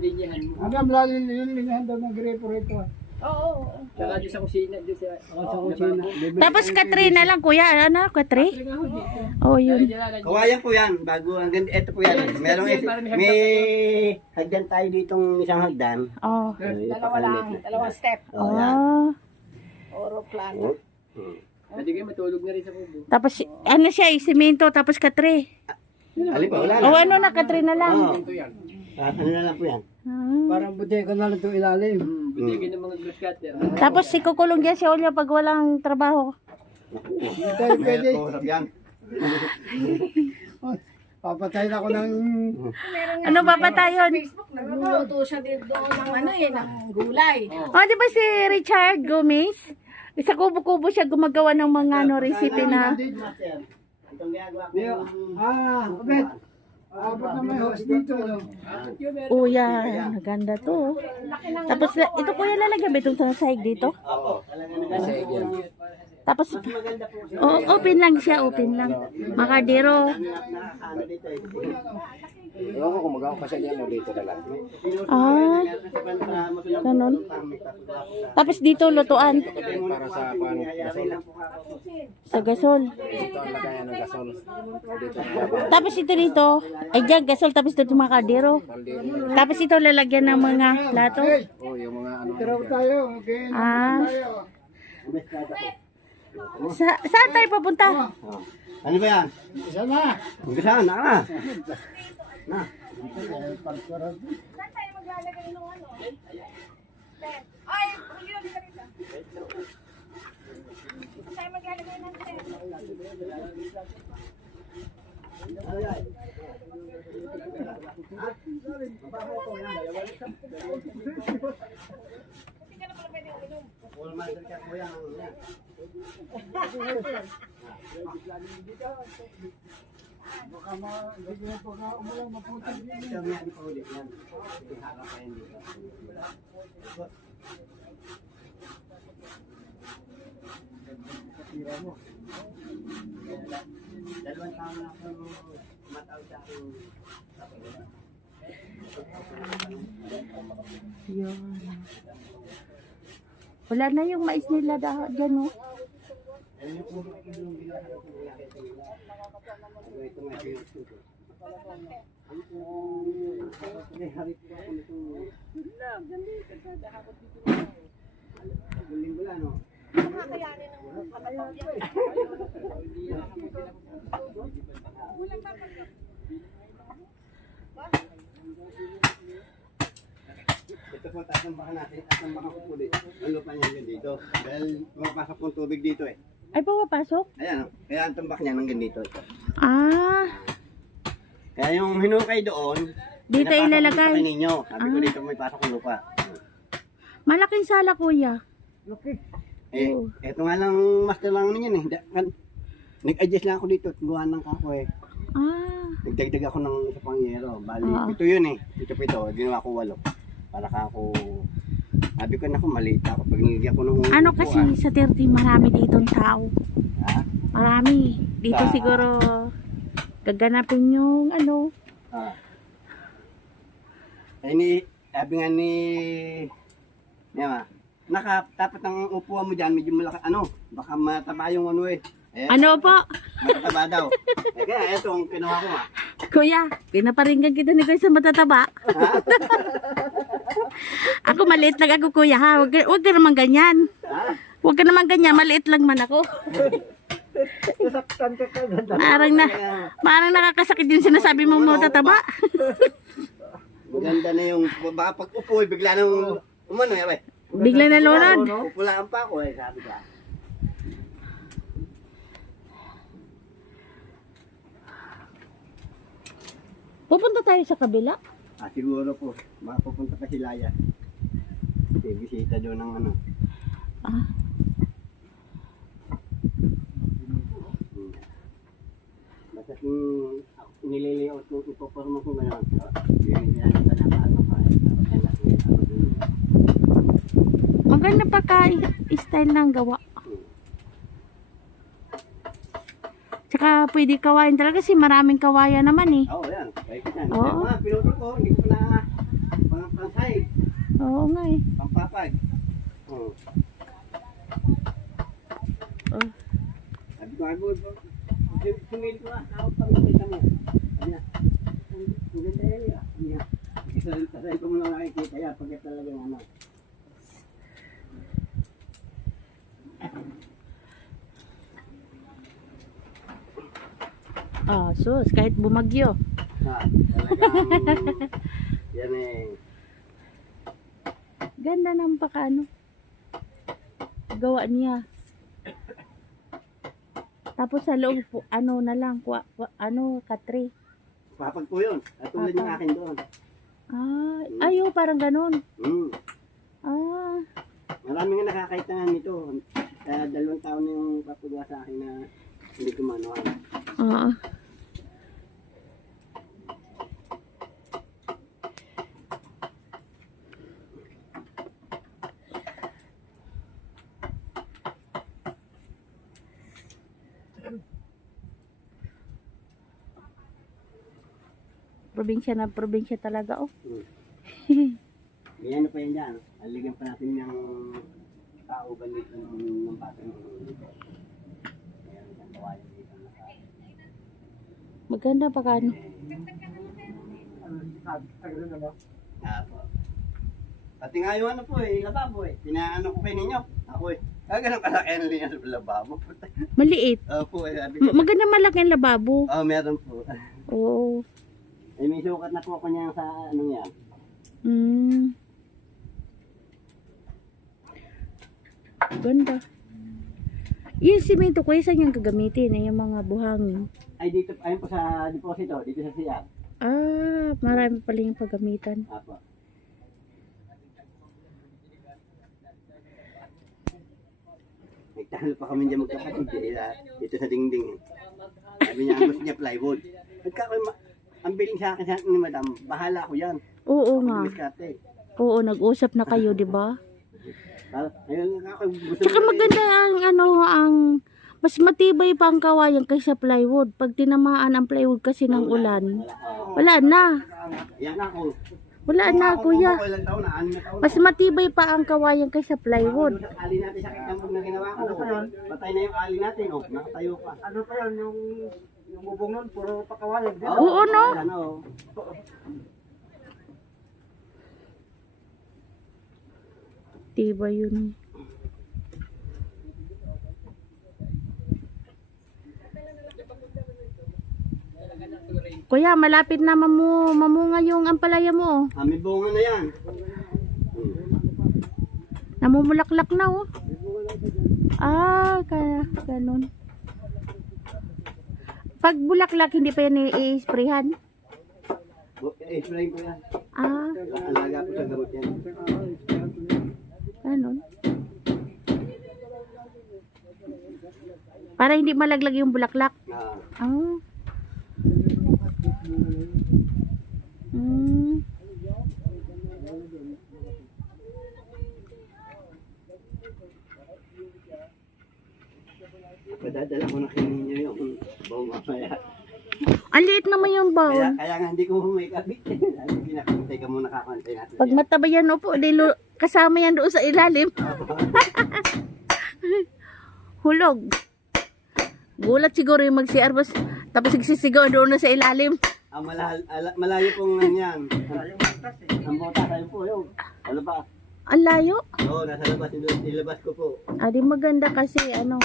Linyahan mo. Hanggang malalim linyahan daw ng gripo rito. Oo. Saka doon sa kusina, doon sa kusina. Tapos Katrina lang kuya, ano, Katri? Oh, yun. Kawayan po yan, bago hanggang ito po yan. May hagdan tayo ditong isang hagdan. Oh. Dalawa lang, dalawang step. Oh, yan. Oh. Oro plano. Hindi kayo matulog na rin sa kubo. Tapos ano siya, simento tapos Katri. Alin pa, wala Oh, na. ano na Katrina lang. Ano na lang po yan. Parang buti ka na lang itong ilalim. Butigin ng mga grass cutter. Tapos ikukulong dyan si Olio pag walang trabaho. Hindi tayo pwede. Kurap yan. Papatayin ako ng... Ano ba pa tayo? Facebook, nagluluto siya dito ng ano eh, ng gulay. Oh, di ba si Richard Gomez? Sa kubo-kubo siya gumagawa ng mga ano, recipe na. Itong ginagawa ko. Abet. Abot na may host dito. Oh, yan. Maganda to. Tapos ito kuya lalagyan ba itong sahig dito? Oo, talaga nagkasahig yan. Tapos Maganda po siya. open lang siya, open lang. Makadero. Nakakaano dito eh. Ewan ko kung magawa ko kasi yan dito na lang. Ah, ganun. Tapos dito lutuan Para sa paano, gasol. sa gasol. Dito ang lagayan ng gasol. Dito ang baba. Tapos ito dito, ay dyan gasol tapos dito makadero. Tapos ito lalagyan ng mga plato. Oh, yung mga ano. Tiraw tayo. Okay. Ah, saan tayo papunta? Ano ba yan? Isa na. Umpisa na ka na. Na. Saan tayo maglalagay ng ano? Ay, yun, dito rin. Saan tayo maglalagay ng step? Baka hindi ko pa umulang maputi din. Ito nga di pa ulit yan. Harap pa yan dito. Dalawang taon na ako matawag sa akin. Yun. Wala na yung mais nila dyan, oh. Ayun yung puro ikilong bilang ako kung wala kayo nila. Ito nga yung ito. Ano kung may harit ko ako nito. Guling gula, no? Makakayanin ng kapatid. Ito po, tatambakan natin. Tatambakan ko po dito. Ang lupa niya yun dito. Dahil mapasok pong tubig dito eh. Ay, pumapasok? Ayan, kaya ang tambak niya hanggang dito. Ah, Kaya yung hinukay doon, dito pinapasok ilalagay. dito kay ninyo. Sabi ko dito may pasok ng lupa. Malaking sala, kuya. Eh, eto nga lang master lang ninyo eh. Nag-adjust lang ako dito. Gawa ng kako eh. Ah, Nagdagdag ako ng isa pang yero. Bali, Oo. ito yun eh. Ito ginawa ko 8. Para kako, sabi ko na ako, maliit ako. Pag nilagyan ko ng ano upuan. kasi sa 30 marami ditong tao. Ha? Marami. Dito Ah. siguro gaganapin yung ano. Ah. Ay ni, sabi nga ni, dapat ang upuan mo dyan, medyo malaki, baka mataba yung ano eh. Ano po? Matataba daw. Eh kaya, eto ang kinuha ko nga. Kuya, pinaparinggan kita ni Kuya sa matataba. Ako maliit lang ako, kuya, ha? Huwag ka naman ganyan. Huwag ka naman ganyan, maliit lang man ako. Nasaktan ka ka. Parang nakakasakit yung sinasabi mo matataba. Maganda na yung, baka pag upo, bigla nang, umano eh. Bigla na lunod. Pupulaan pa ako eh, sabi ka. Pupunta tayo sa kabila. Siguro po, baka pupunta pa si Laya. Bisita doon ng ano. Ah. Basta kung nililiot kung ipoporma ko ngayon, yun yan sa napaano pa. Maganda pa style ng gawa. Tsaka pwede kawain talaga kasi maraming kawayan naman eh. Oo, yan. Kahit yan. Oo. Mga pinutol ko, hindi ko na mga pansay, Oo nga eh. pampapag. Oo. Oh. Sabi ko, sumili ko na, ako pang nakita mo. Sabi niya, ang ganda yan yun. Sabi niya, kasay ko muna nakikita yan, pagkat talagang ano. Ah, sus, kahit bumagyo. Talagang, yan eh. Ganda ng ano gawa niya. Tapos sa loob, ano na lang, katre. Papag po yun. At tulad ng akin doon. Ah, ayo, parang ganun. Ah, Marami nga nakakaitangan nito. Kaya 2 taon na yung papagawa sa akin na hindi ko manuhan. oo. Probinsya na probinsya talaga, oh. May ano pa yan dyan. Aligyan pa natin ng tao balik ng bata ng Ayan, isang kawayan dito. Maganda pa kano. Apo. Pati nga yung ano po eh, lababo eh. Tinaano ko kayo ninyo. Ako eh. Ganun pala kayo niya sa lababo. Maliit. Opo eh, sabi ko. Maganda malaki ang lababo. Meron po. Oo. Eh, may sukat na po ako niya sa ano yan. Ganda. Yung simento ko, saan yung gagamitin? Yung mga buhangin. Ay, dito, ayun po sa deposito, dito sa siya. Ah, marami pala yung paggamitan. Apo. Nagtalo pa kami dyan magkapatid dito sa dingding eh. Sabi niya, ang gusto niya plywood. Ang biling sa akin ni madam, bahala ako yan. Oo Ako nga. dumiskarte. Oo, nag-usap na kayo, di ba? Ayun nga ako, gusto Tsaka mo maganda ang mas matibay pa ang kawayan kaysa plywood. Pag tinamaan ang plywood kasi ng ulan, wala na. Yan ako. Wala na, kuya. Ako ilang taon na, 6 na taon na. Mas matibay pa ang kawayan kaysa plywood. Sa ali natin sa kitambog na ginawa ko. Patay na yung ali natin, nakatayo pa. Ano pa yan, yung bubong nun, puro pakawayan. Oo, no? Ano, Tibay yun. Kuya, malapit na mamunga yung ampalaya mo. may bunga na yan. Namumulaklak na, oh. Ah, ganun. Pag bulaklak, hindi pa yan i-sprayhan? Explain ko yan. Ah, Alaga ko sa gamot yan. ganun. Para hindi malaglag yung bulaklak. Ah. Padadala ko na kininyo yung buong mamaya. Ang liit naman yung baon. Kaya nga hindi ko humikabit. Pinakantay ka muna kakantay natin. Pag matabayan mo po, kasama yan doon sa ilalim. Hulog. Gulat siguro yung mag-CR tapos nagsisigaw doon na sa ilalim. Malayo pong yan. Ang bota tayo po yun. Ano ba? Ang layo. Oo, nasa labas. Ilabas ko po. Di maganda kasi ano.